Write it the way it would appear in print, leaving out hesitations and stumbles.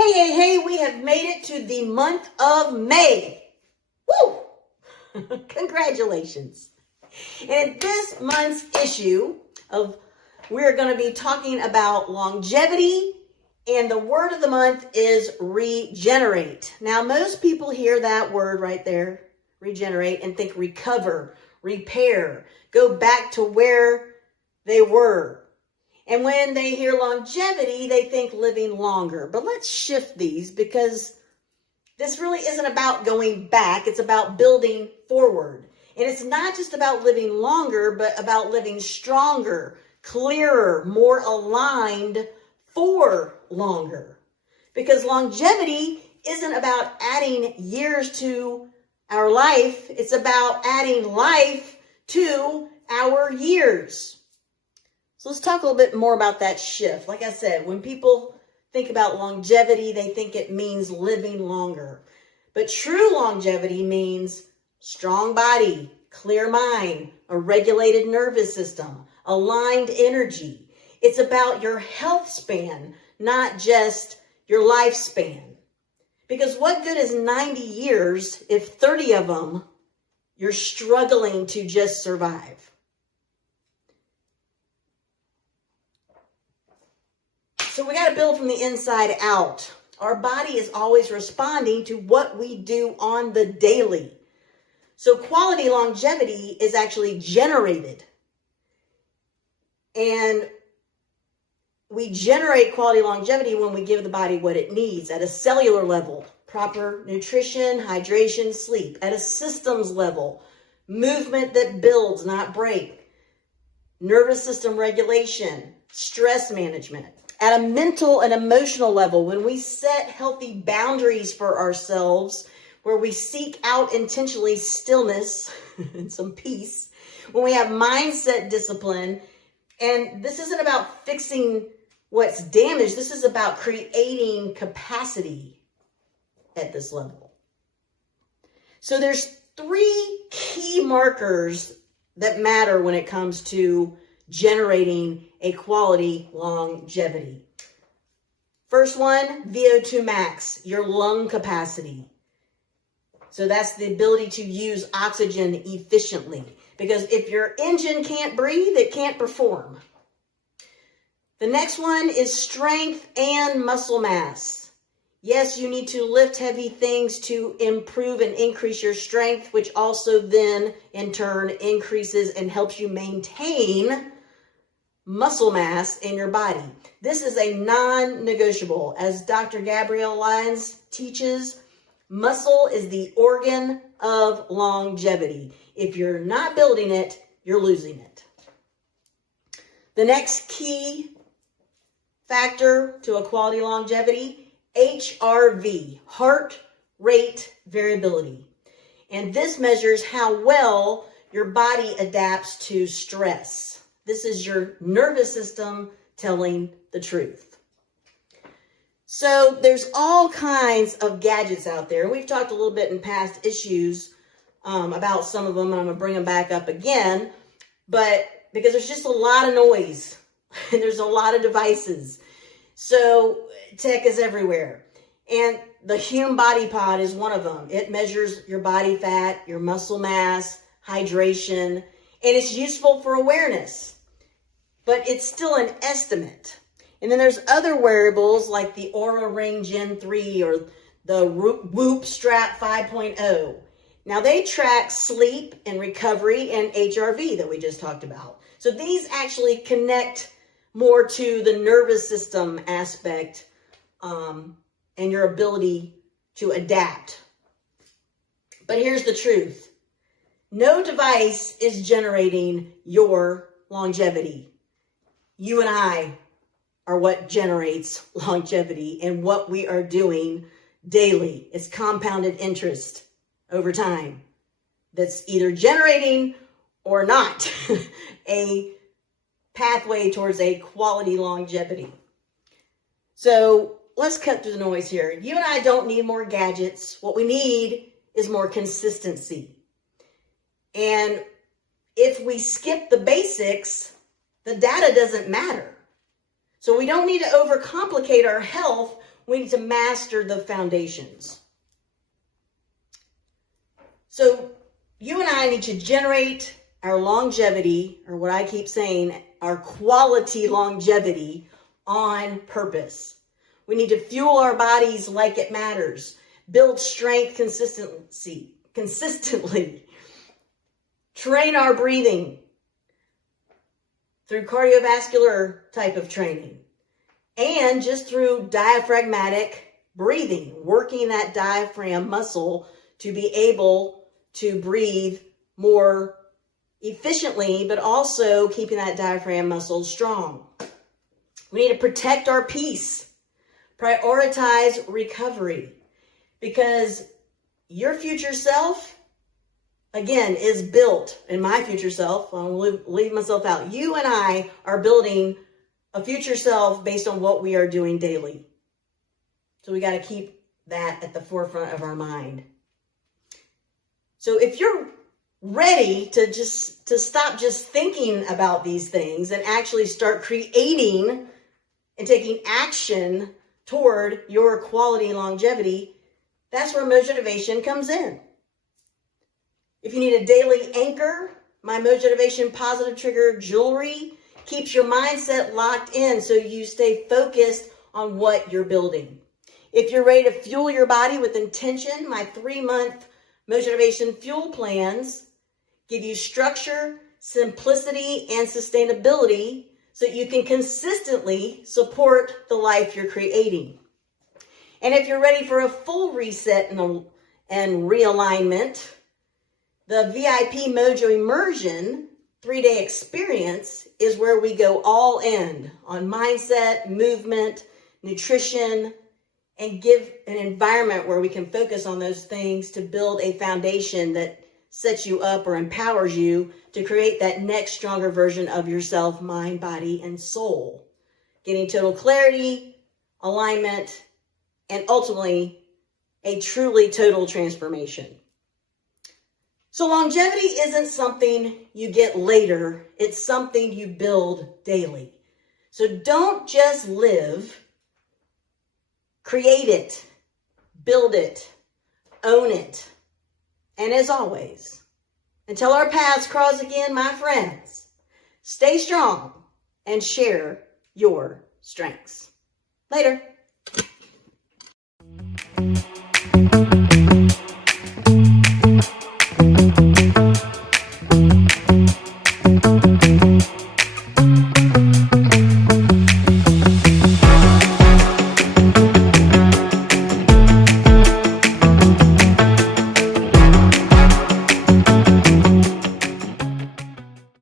Hey, we have made it to the month of May. Woo! Congratulations. And in this month's issue we're going to be talking about longevity, and the word of the month is regenerate. Now, most people hear that word right there, regenerate, and think recover, repair, go back to where they were. And when they hear longevity, they think living longer. But let's shift these, because this really isn't about going back. It's about building forward. And it's not just about living longer, but about living stronger, clearer, more aligned for longer. Because longevity isn't about adding years to our life. It's about adding life to our years. So let's talk a little bit more about that shift. Like I said, when people think about longevity, they think it means living longer. But true longevity means strong body, clear mind, a regulated nervous system, aligned energy. It's about your health span, not just your lifespan. Because what good is 90 years if 30 of them you're struggling to just survive? So we got to build from the inside out. Our body is always responding to what we do on the daily. So quality longevity is actually generated. And we generate quality longevity when we give the body what it needs at a cellular level: proper nutrition, hydration, sleep. At a systems level, movement that builds, not break. Nervous system regulation, stress management. At a mental and emotional level, when we set healthy boundaries for ourselves, where we seek out intentionally stillness and some peace, when we have mindset discipline, and this isn't about fixing what's damaged, this is about creating capacity at this level. So there's 3 key markers that matter when it comes to generating a quality longevity. First one, VO2 max, your lung capacity. So that's the ability to use oxygen efficiently. Because if your engine can't breathe, it can't perform. The next one is strength and muscle mass. Yes, you need to lift heavy things to improve and increase your strength, which also then in turn increases and helps you maintain muscle mass in your body. This is a non-negotiable. As Dr. Gabrielle Lyons teaches, muscle is the organ of longevity. If you're not building it, you're losing it. The next key factor to a quality longevity, HRV, heart rate variability. And this measures how well your body adapts to stress. This is your nervous system telling the truth. So there's all kinds of gadgets out there. We've talked a little bit in past issues about some of them, and I'm going to bring them back up again. But because there's just a lot of noise and there's a lot of devices. So tech is everywhere. And the Hume Body Pod is one of them. It measures your body fat, your muscle mass, hydration, and it's useful for awareness. But it's still an estimate. And then there's other wearables like the Oura Ring Gen 3 or the Whoop Strap 5.0. Now they track sleep and recovery and HRV that we just talked about. So these actually connect more to the nervous system aspect and your ability to adapt. But here's the truth. No device is generating your longevity. You and I are what generates longevity, and what we are doing daily is compounded interest over time that's either generating or not a pathway towards a quality longevity. So let's cut through the noise here. You and I don't need more gadgets. What we need is more consistency. And if we skip the basics, the data doesn't matter. So we don't need to overcomplicate our health we need to master the foundations. So you and I need to generate our longevity, or what I keep saying, our quality longevity on purpose. We need to fuel our bodies like it matters. Build strength consistently. Train our breathing through cardiovascular type of training. And just through diaphragmatic breathing, working that diaphragm muscle to be able to breathe more efficiently, but also keeping that diaphragm muscle strong. We need to protect our peace. Prioritize recovery, because your future self, again, is built, and my future self, I'll leave myself out. You and I are building a future self based on what we are doing daily. So we got to keep that at the forefront of our mind. So if you're ready to stop just thinking about these things and actually start creating and taking action toward your quality longevity, that's where MoJoTiVatioN comes in. If you need a daily anchor, my MoJoTiVatioN Positive Trigger Jewelry keeps your mindset locked in so you stay focused on what you're building. If you're ready to fuel your body with intention, my 3-month MoJoTiVatioN Fuel Plans give you structure, simplicity, and sustainability so you can consistently support the life you're creating. And if you're ready for a full reset and realignment, the VIP Mojo Immersion 3-day experience is where we go all in on mindset, movement, nutrition, and give an environment where we can focus on those things to build a foundation that sets you up or empowers you to create that next stronger version of yourself, mind, body, and soul. Getting total clarity, alignment, and ultimately a truly total transformation. So longevity isn't something you get later. It's something you build daily. So don't just live. Create it, build it, own it. And as always, until our paths cross again, my friends, stay strong and share your strengths. Later.